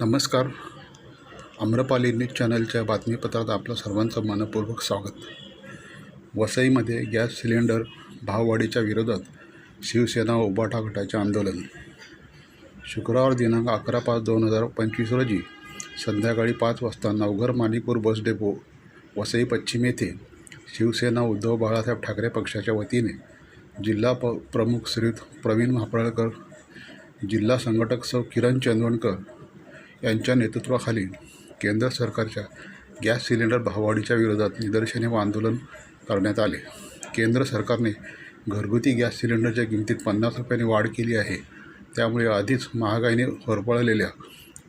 नमस्कार. आम्रपाली न्यूज चॅनलच्या बातमीपत्रात आपलं सर्वांचं मनपूर्वक स्वागत. वसईमध्ये गॅस सिलेंडर भाववाढीच्या विरोधात शिवसेना उभाटा गटाचे आंदोलन. शुक्रवार दिनांक अकरा पाच दोन हजार पंचवीस रोजी संध्याकाळी पाच वाजता नवघर माणिकपूर बस डेपो वसई पश्चिम येथे शिवसेना उद्धव बाळासाहेब ठाकरे पक्षाच्या वतीने जिल्हा प प्रमुख श्री प्रवीण म्हापळकर जिल्हा संघटक सौ किरण चंदवणकर यांच्या नेतृत्वाखाली केंद्र सरकारच्या गॅस सिलेंडर भाववाढीच्या विरोधात निदर्शने व आंदोलन करण्यात आले. केंद्र सरकारने घरगुती गॅस सिलेंडरच्या किमतीत पन्नास रुपयांनी वाढ केली आहे. त्यामुळे आधीच महागाईने होरपळलेल्या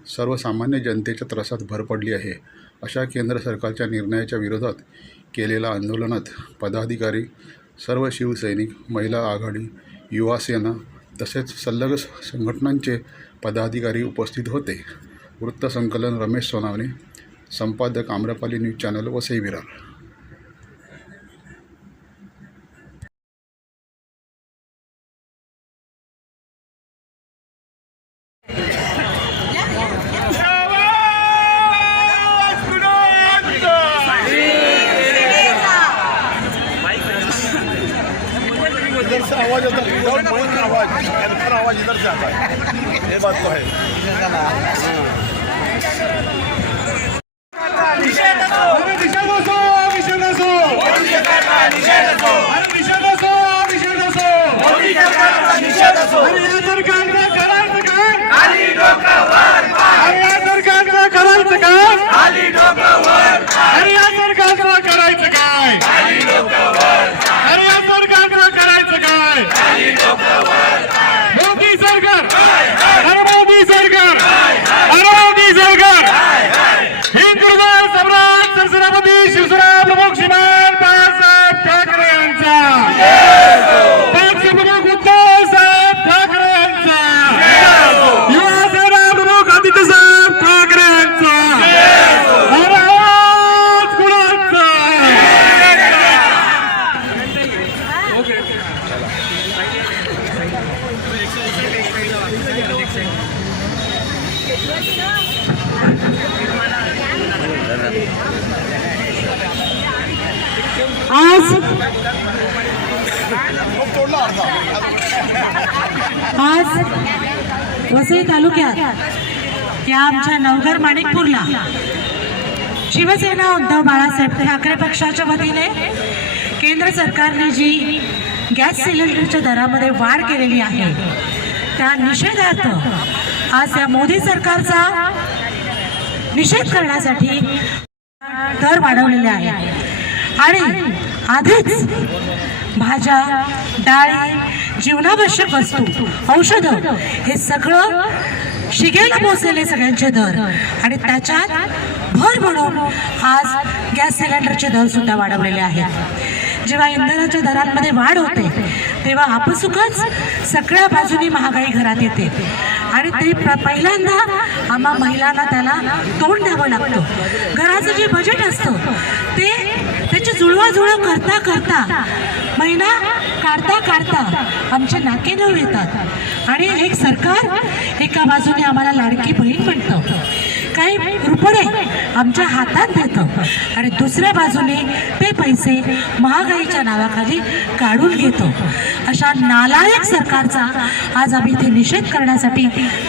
सर्वसामान्य जनतेच्या त्रासात भर पडली आहे. अशा केंद्र सरकारच्या निर्णयाच्या विरोधात केलेल्या आंदोलनात पदाधिकारी सर्व शिवसैनिक महिला आघाडी युवासेना तसेच संलग्न संघटनांचे पदाधिकारी उपस्थित होते. वृत्तसंकलन रमेश सोनावणे संपादक आम्रपाली न्यूज चॅनल वसई विरार. आवाज आता आवाज. आवाज इधर से आता है ये बात तो है अरे निषेध असो निषेध असो अरे निषेध असो निषेध असो अरे या सरकारनं करायचं काय अरे या सरकारनं करायचं काय अरे या सरकारनं करायचं काय अरे या सरकारनं करायचं काय मोदी सरकार अरे मोदी सरकार अरे मोदी सरकार हिंदुर्ग सम्राट सरसेनापती शिवसेना प्रमुख श्रीमान बाळासाहेब ठाकरे यांचा पक्षप्रमुख उद्धव साहेब ठाकरे यांचा युवा सेना प्रमुख आदित्यसाहेब ठाकरे यांचा अरे आवाज कुणाचा आज आज वसई तालुक्यात या आमच्या नवघर माणिकपूरला शिवसेना उद्धव बाळासाहेब ठाकरे पक्षाच्या वतीने केंद्र सरकारने जी गॅस सिलेंडरच्या दरामध्ये वाढ केलेली आहे त्या निषेधार्थ आज या मोदी सरकारचा निषेध करण्यासाठी दर वाढवलेले आहे आणि आधीच भाज्या डाळी जीवनावश्यक वस्तू औषधं हे सगळं शिगेला पोचलेले सगळ्यांचे दर. आणि त्याच्यात भर म्हणून आज गॅस सिलेंडरचे दर सुद्धा वाढवलेले आहेत. जेव्हा इंधनाच्या दरांमध्ये वाढ होते तेव्हा आपसुकच सगळ्या बाजूनी महागाई घरात येते. आणि ते प्र पहिल्यांदा आम्हा महिलांना त्याला तोंड द्यावं लागतं. घराचं जे बजेट असतं ते जुळवाजुळव करता करता महिना काढता काढता आमच्या नाके नऊ येतात. आणि एक सरकार एका बाजूने आम्हाला लाडकी बहीण म्हणतं. काही रुपये आमच्या हातात देतं. आणि दुसऱ्या बाजूने ते पैसे महागाईच्या नावाखाली काढून घेतो. अशा नालायक सरकारचा आज आम्ही इथे निषेध करण्यासाठी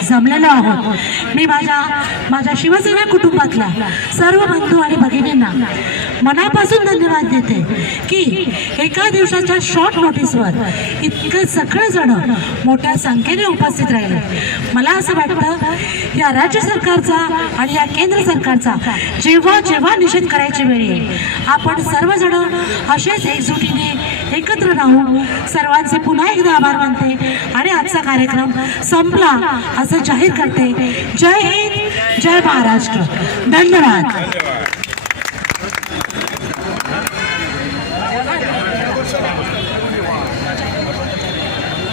जमलेलो आहोत. मी माझ्या माझ्या शिवसेना कुटुंबातल्या सर्व बंधू आणि भगिनींना मनापासून धन्यवाद देते की एका दिवसाच्या शॉर्ट नोटीसवर इतकं सगळेजण मोठ्या संख्येने उपस्थित राहिले. मला असं वाटतं या राज्य सरकारचा आणि या केंद्र सरकारचा जेव्हा जेव्हा निषेध करायची वेळ येईल आपण सर्वजण असेच एकजुटीने एकत्र राहून सर्वांचे पुन्हा एकदा आभार मानते आणि आजचा कार्यक्रम संपला असं जाहीर करते. जय हिंद जय महाराष्ट्र. धन्यवाद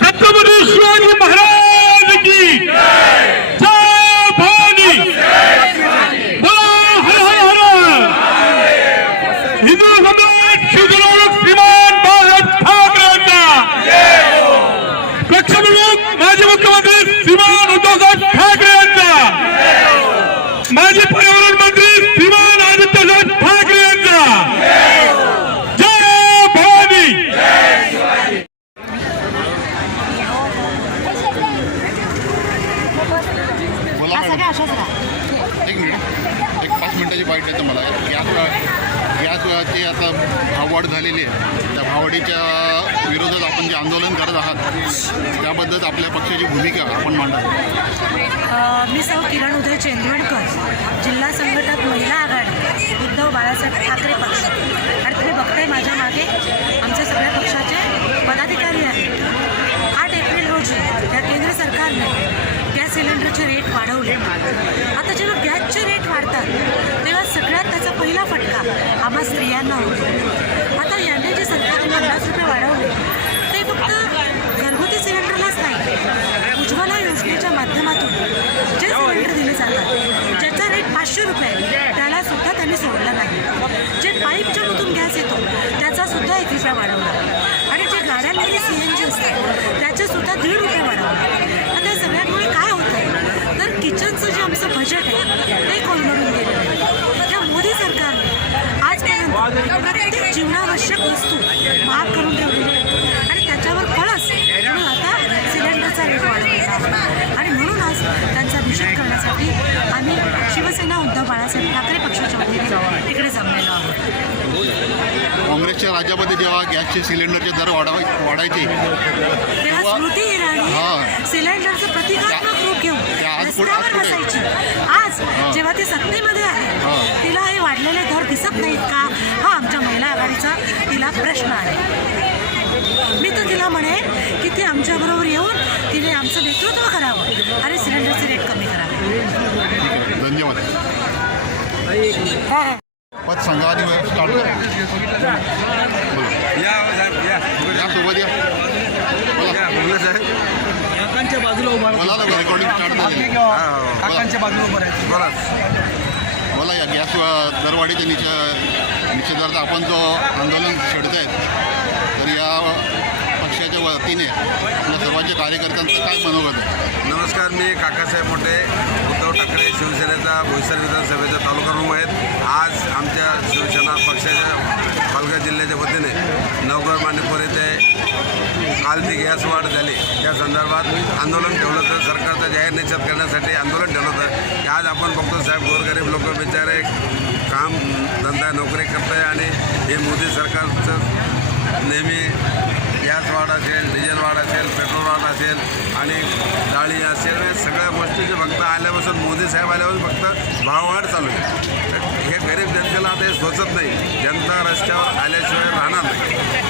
छत्रपती शिवाजी महाराज की जय भवानी बोला हर हर हर हिंदू सम्राट शिवसेना श्रीमान बाळासाहेब ठाकरे यांचा पक्षप्रमुख माजी मुख्यमंत्री श्रीमान उद्धवसाहेब ठाकरे यांचा बोला हा सगळ्या मॅडम अशाच राहा एक मिनिट एक पाच मिनिटाची बाईट देतं मला गॅस गॅसची आता भाववाढ झालेली वाढीच्या विरोधात आपण जे आंदोलन करत आहात त्याबद्दल आपल्या पक्षाची भूमिका आपण मांडा मी सौ किरण उदय चेंदवडकर जिल्हा संघटक महिला आघाडी उद्धव बाळासाहेब ठाकरे पक्ष. आणि तुम्ही बघताय माझ्या मागे आमच्या सगळ्या पक्षाचे पदाधिकारी आहेत. आठ एप्रिल रोजी या केंद्र सरकारने गॅस सिलेंडरचे रेट वाढवले आता जेव्हा गॅसचे रेट वाढतात तेव्हा सगळ्यात त्याचा पहिला फटका आम्हा स्त्रियांना होतो आता यांनी जे सरकारने पन्नास रुपये वाढवले ते फक्त घरगुती सिलेंडरलाच नाही उज्ज्वला योजनेच्या माध्यमातून जे सिलेंडर दिले जातात ज्याचा रेट पाचशे रुपये आहे, त्याला सुद्धा त्यांनी सोडलं नाही जे पाईपच्या मधून गॅस येतो त्याचा सुद्धा एक रुपया वाढवला आणि जे सी एन जी असतात त्याच्यासुद्धा दीड रुपये वाढवला. आता या सगळ्यांमुळे काय होतं तर किचनचं जे आमचं बजेट आहे ते कोलमडून गेलं त्या मोदी सरकारने आजपर्यंत प्रत्येक जीवनावश्यक वस्तू महाग करून ठेवलेली आहे आणि त्याच्यावर कळस म्हणून आता सिलेंडरचा रेट वाढवला आहे. आणि म्हणून आज त्यांचा निषेध करण्यासाठी आम्ही शिवसेना उद्धव बाळासाहेब ठाकरे पक्षाच्या वतीने इकडे जमलेलो आहोत काँग्रेसच्या राज्यामध्ये जेव्हा गॅसचे सिलेंडरचे दर वाढवाय वाढायचे तेव्हा स्मृती हा. इराणी सिलेंडरचं प्रतिकात्मक रूप घेऊन रस्त्यावर. बसायची. आज जेव्हा ती सत्तेमध्ये. आहे तिला हे वाढलेले दर दिसत नाहीत का? हा आमच्या महिला आघाडीचा तिला प्रश्न आहे. मी तर तिला म्हणेन की ती आमच्याबरोबर येऊन तिने आमचं नेतृत्व करावं आणि सिलेंडरचे रेट कमी करावे. धन्यवाद. पद सांगा आणि स्टार्ट करा बोला या साहेब या. या सोबत या. बोला. साहेब. काकांच्या बाजूला उभा झाली. काकांच्या बाजूला उभं बोला. बोला या गॅस अ, दरवाढीच्या निषे निषेधार्थ आपण जो आंदोलन छेडत आहेत तर या पक्षाच्या वतीने आपल्या सर्वांच्या कार्यकर्त्यांचं काय मनोगत आहे? नमस्कार मी काकासाहेब मोठे उद्धव ठाकरे शिवसेनेचा बोईसर विधानसभेचा तालुका रूम आहेत. आज आमच्या शिवसेना पक्षाच्या पालघर जिल्ह्याच्या वतीने नवगड माणिकपूर येथे काल ती गॅस वाढ झाली. त्या संदर्भात आंदोलन ठेवलं होतं. सरकारचा जाहीर निषेध करण्यासाठी आंदोलन ठेवलं होतं. की आज आपण बघतो साहेब गोरगरीब लोक बिचारे काम धंदा नोकरी करताय आणि हे मोदी सरकारचं नेहमी गॅस वाढ असेल डिझेल वाढ असेल पेट्रोल वाढ असेल आणि डाळी असेल सगळ्या गोष्टीचे फक्त आल्यापासून मोदी साहेब आल्यापासून फक्त भाववाढ चालू आहे. तर हे गरीब जनतेला आता हे सोचत नाही. जनता रस्त्यावर आल्याशिवाय राहणार